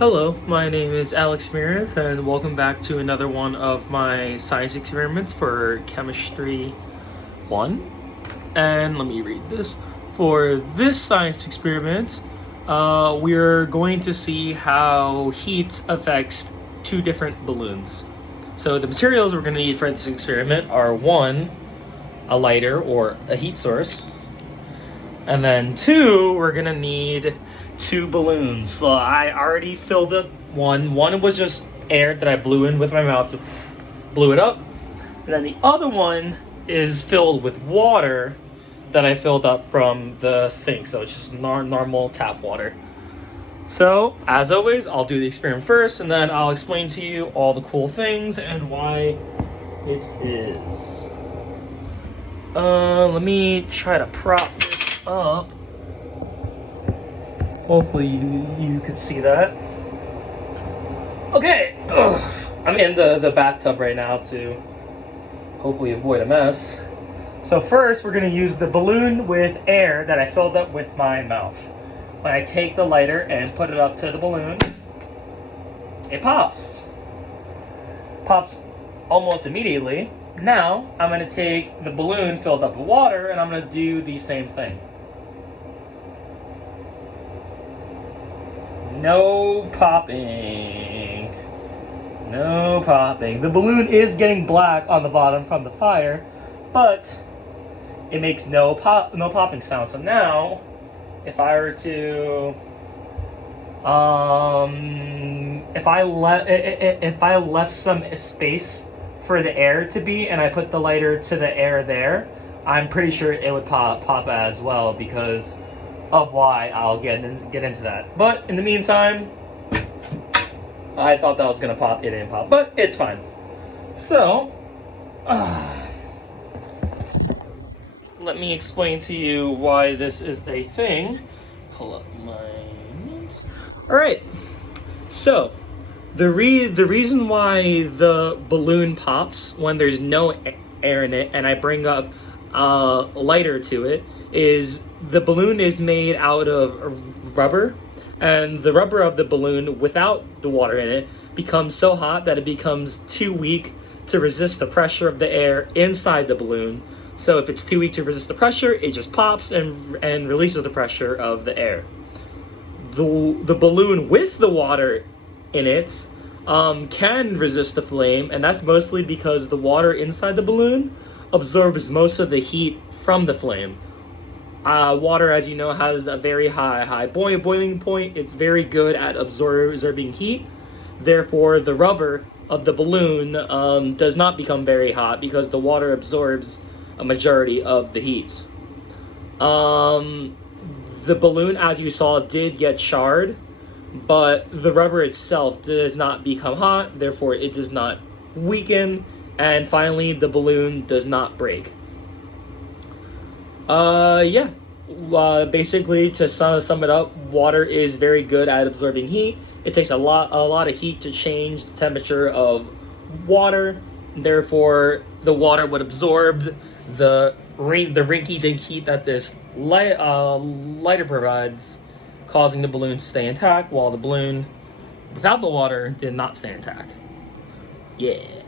Hello, my name is Alex Meredith, and welcome back to another one of my science experiments for Chemistry 1. And let me read this. For this science experiment, we're going to see how heat affects two different balloons. So the materials we're going to need for this experiment are one, a lighter or a heat source, and then two, we're going to need two balloons. So I already filled up one. One was just air that I blew in with my mouth, blew it up. And then the other one is filled with water that I filled up from the sink. So it's just normal tap water. So, as always, I'll do the experiment first, and then I'll explain to you all the cool things and why it is. Let me try to prop this up. Hopefully you could see that. Okay, I'm in the bathtub right now to hopefully avoid a mess. So first, we're going to use the balloon with air that I filled up with my mouth. When I take the lighter and put it up to the balloon, it pops. Pops almost immediately. Now, I'm going to take the balloon filled up with water and I'm going to do the same thing. No popping. No popping. The balloon is getting black on the bottom from the fire, but it makes no popping sound. So now, if I were to, if I left some space for the air to be, and I put the lighter to the air there, I'm pretty sure it would pop as well because of why. I'll get into that. But in the meantime, I thought that was gonna pop. It didn't pop, but it's fine. So, let me explain to you why this is a thing. Pull up my notes. All right. So, the reason why the balloon pops when there's no air in it, and I bring up a lighter to it, is the balloon is made out of rubber, and the rubber of the balloon without the water in it becomes so hot that it becomes too weak to resist the pressure of the air inside the balloon. So if it's too weak to resist the pressure, it just pops and releases the pressure of the air. The balloon with the water in it can resist the flame, and that's mostly because the water inside the balloon absorbs most of the heat from the flame. Water, as you know, has a very high boiling point. It's very good at absorbing heat. Therefore, the rubber of the balloon does not become very hot because the water absorbs a majority of the heat. The balloon, as you saw, did get charred, but the rubber itself does not become hot. Therefore, it does not weaken. And finally, the balloon does not break. Basically, to sum it up, water is very good at absorbing heat. It takes a lot of heat to change the temperature of water. Therefore, the water would absorb the rinky-dink heat that this lighter provides, causing the balloon to stay intact, while the balloon without the water did not stay intact. Yeah.